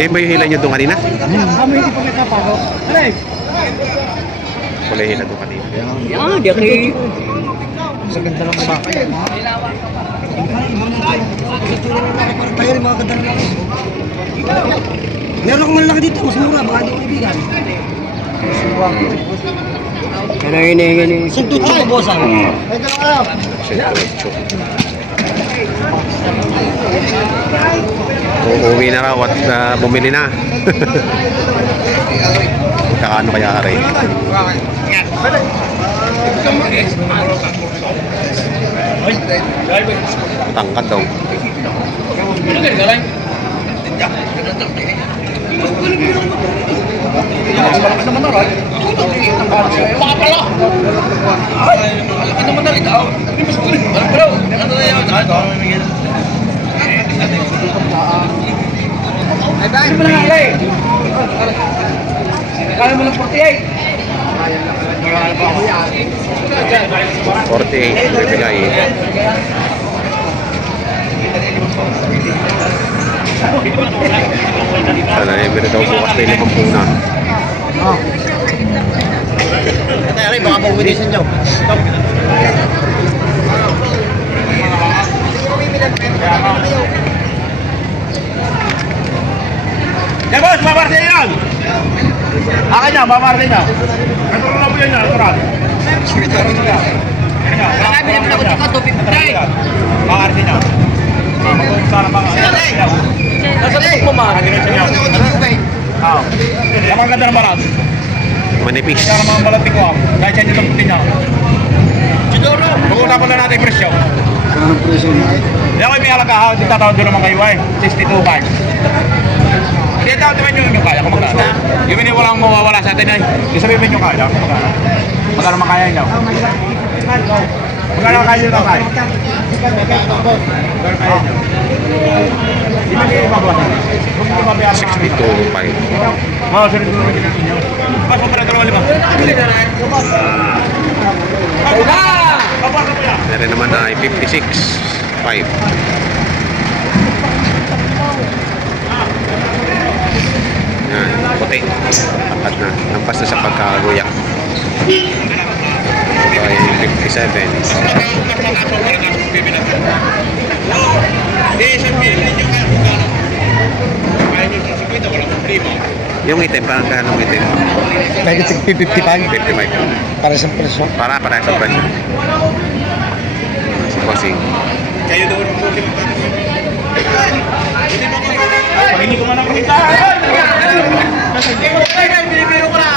Yan ba yung hila nyo doon kanina? Kami hindi pa nagkapako. Alay! Wala yung hila doon kanina. Yan, di okay. Sa ganda ng baka. Tayo rin mga ganda ng baka. Meron akong malalaki dito, mas mura, baka di kaibigan. Yan ang hinihingi yung suntot ko, boss. Uuwi na raw at bumili na. Kakaano kaya ka rin? Tangkad daw. Ay, mo lang alay. Kaya mo lang 48. 48 bibigay. Sana libre daw bukas may 50 na. Ito alay, baka pag-udisan nyo. Ya bos, babarsin yan! Akin yan, babarsin yan. Ito na po yan yan, ito na. Kaya bilhin mo na ko dito, 250. Babarsin yan. Para babarsin yan. Nasa tubig mo, ma. Ang ganda ng maras. Manipis. Kaya mga malapit ko, kahit yan yung puti niya. Siguro, pag-usapan na natin yung presyo. Anong presyo niya? Kaya ko may alagaha, tatawag doon naman kayo ay 62.5. Hindi tawag naman yung kaya kung magkano. Yung hindi walang mawawala sa atin ay, yung sabihin yung kaya kung magkano. Magkano makaya nyo? Magkano kaya nyo na kaya? Magkano kaya nyo? Hindi nyo ibabawasan. Kung hindi mabayaran na kami. 62.5. Oo, sunod mo rin natin nyo. Pas mo pala dalawa lima. Papasok mo yan. Meron naman ay 56.5. Yan, puti. Tapat na. Lampas na sa pagkaguyak. Ito ay 57. Yung item, parang kanong item? Pwede 55. 55. Para sa presyo. Para sa presyo. Si Bossing. Kayo doon ang puti magkano. Pahingi ko man ang kita. Binibiro ko na.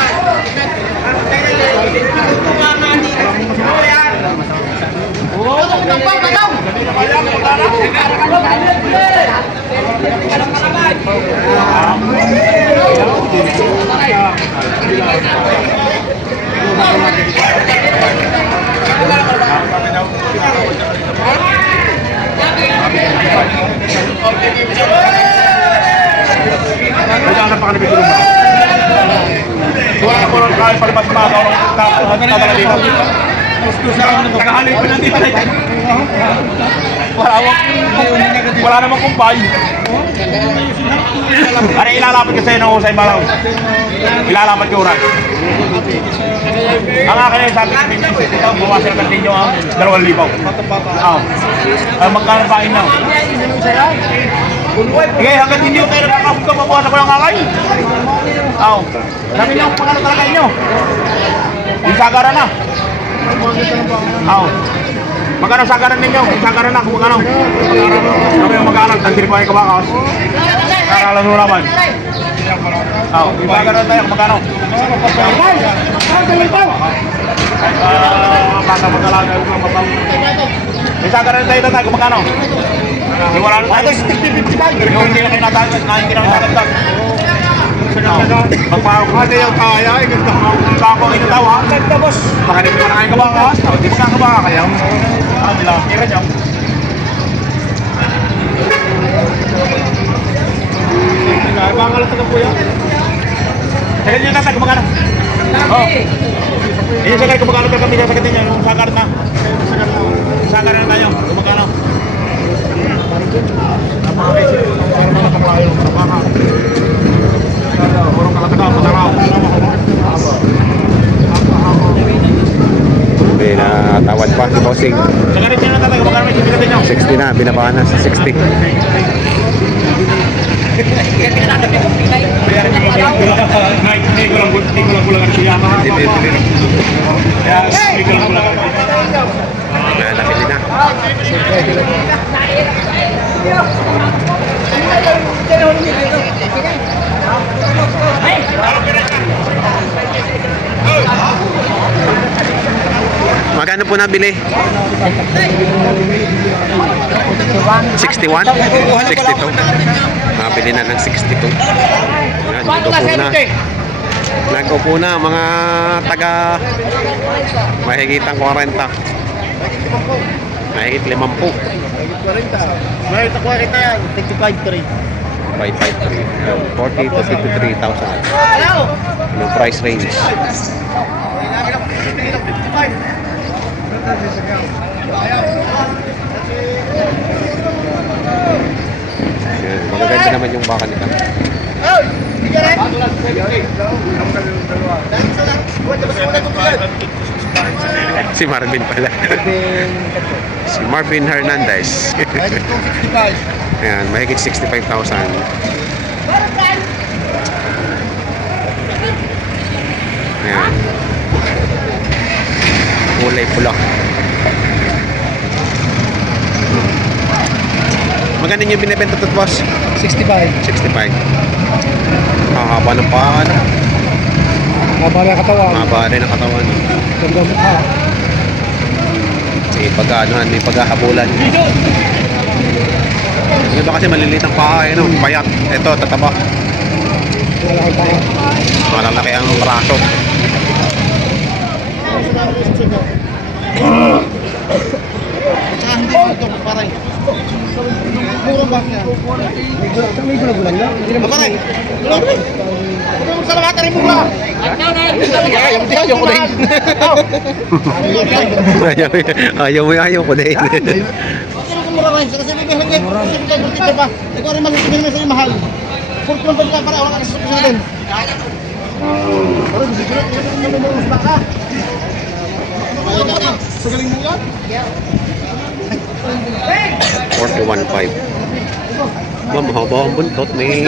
Wala pa kanabit yung mga. Wala po rin kahit palipas mga tatala dito. Nakahalip pa natin pala. Wala namang kumpay. Ano ilalapat ka sa'yo ng usay malaw? Ilalapat ka uran. Ang akin ay sabi ko, buwasan natin nyo ang 2,000. Magkano pain na? Sige, hanggang hindi yung tayo nakakapag ka, mabuwasan ko yung akay. Sabi nyo, magkano talaga nyo? Yung sagara na. Magkano sagaran ninyo? Sagaran na kung magkano? Sabi yung magkano, tagpili pa kayo kabakas. Karalan mo naman. Sagaran tayo, magkano? Baka magkalaga yung mga mabaw. May sagaran tayo tayo, kung magkano? Wala na tayo. Yung hindi na kayo natagad, na hindi na natagad. Pagpapakada yung kaya, ganda mo ako inatawa. Ganda boss. Baka hindi mo na kayo kabakas. Hindi mo na kabaka kaya. Bilang kira dyan. Bangal ito na po yan. Sagal nyo na tayo kumagano. Yung sagal kumagano ka kami sasagat niya. Yung sagar na. Sagar na tayo. Kumagano. Napaka-basic. Para mga kapakayo. Tawad pa si Bossing. Saka rin siya na talaga, baka may sinigatin nyo. 60 na, binabaan na sa 60. Hindi ko lang kulangan siya. Kaya, hindi ko lang kulangan. Nabili na. Magkano po nabili? 61? 62? Nabili na ng 62. Yan, nagpo na mga taga mahigitang 40. Mahigit 50. May takuha kita yan. 55 553. 40 to 53,000. Yung price range. Yan, magaganda naman yung baka nila. Si Marvin pala. Si Marvin Hernandez. Ayan, mahigit 65,000. Ayan. Kulay pula. Magkano yung binibenta ito, boss? 65. 65. Haba ng paa, ano? Mababa na katawan. Mahaba rin ang katawan. Ganda mukha. May pag-aanohan, may paghahabulan. Yung iba kasi maliliit ang paa, no? Payat. Ito, tataba. Wala kang tayo. Malalaki ang braso. Tsaka hindi mo ito, paray. Mura ba yan? May gula-gulan na? Hindi naman paray. Huwag mo salamatan rin mo ba? Ayaw ko na yun. Ayaw ko din. Mura rin. Kasi may hanggang. Kasi may hanggang pa. Ikaw rin mag-ibigay sa iyo mahal. Purto lang ba para awak ka sa natin? Pero hindi ko na baka. Sa galing mo yan? 41.5. Ma'am, haba ang buntot. May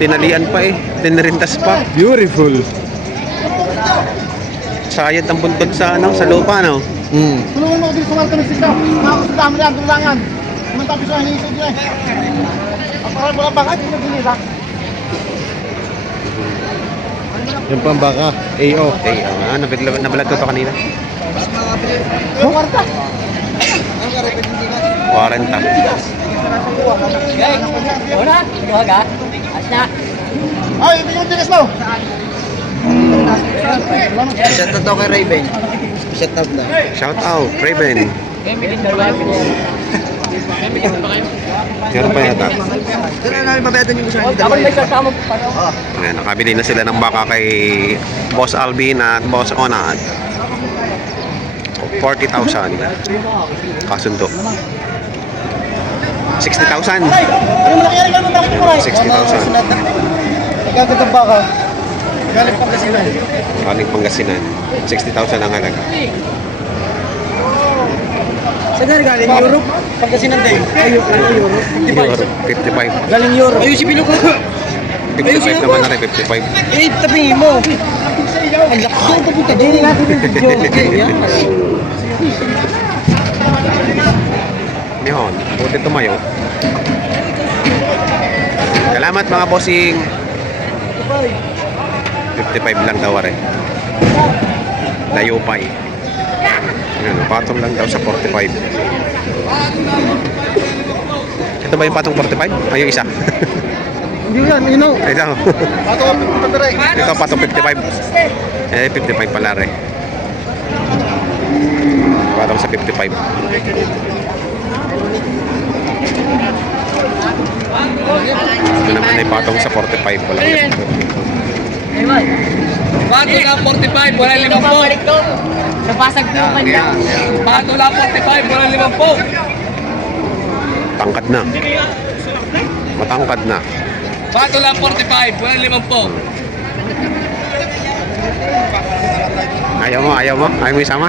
tinalian pa eh. Tinarintas pa. Beautiful. Sayad ang buntot sa ano, sa lupa, no? Tulungan mo ko dito sa marka ng sitaw. Nakakos sa dami yan, tulangan. Kumantapos na hinisog nila eh. Ang parang wala baka, hindi na dinila. Yung pambaka, AO. Nabalag ko ito kanina. Ang kwarta. 40. Wala, luwaga. Asya. Ay, ito yung tigas mo. Shout out daw kay Raven. Shout out na. Shout out, Raven. Meron pa yata. Doon na namin babayadan yung gusto nyo. Ayan, nakabili na sila ng baka kay Boss Alvin at Boss Onad. 40,000. Kasundo. 60,000. Ano malaki yan? Ano malaki mo? 60,000. Nagkagandang baka. Galing Pangasinan. Kaling Pangasinan. 60,000 ang halaga. Saan na galing? Europe? Pangasinan din. Europe. Euro, 55. Galing Europe. Ayun si Pilo ko. 55 naman na rin, 55. Eh, tabi mo. Ang laki yung papunta doon. Hindi natin yung video. Yun, buti tumayo. Salamat mga bossing. 55 lang daw rin. Dayupay. Yan, patong lang daw sa 45. Ito ba yung patong 45? Ay, yung isa. Hindi yan, you know. Ito. Pato, pagkataray. Ito patong 55. Eh, 55 pala rin. Patong sa 55. Ito naman ay patong sa 45 pala. Pato lang 45, wala 5 po. Napasag na yung kanya. Pato lang 45, wala 5 po. Tangkad na. Matangkad na. Pato lang 45, wala 5 po. Ayaw mo isama?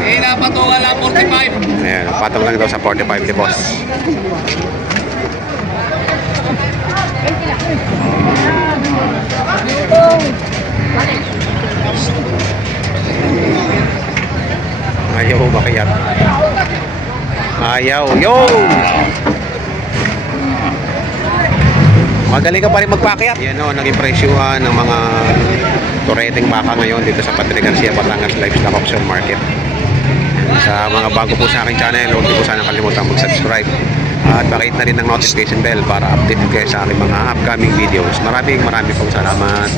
Pinapatungan lang 45. Ayan, patong lang daw sa 45 ni boss. Ayaw makiyat. Ayaw, yun! Magaling ka pa rin magpakyat. Yan o, naging presyuhan ng mga tureteng baka ngayon dito sa Padre Garcia, Batangas Livestock Auction Market. Sa mga bago po sa aking channel, huwag niyo po sana kalimutan mag-subscribe. At pakihit na rin ng notification bell para update kayo sa aking mga upcoming videos. Maraming pong salamat.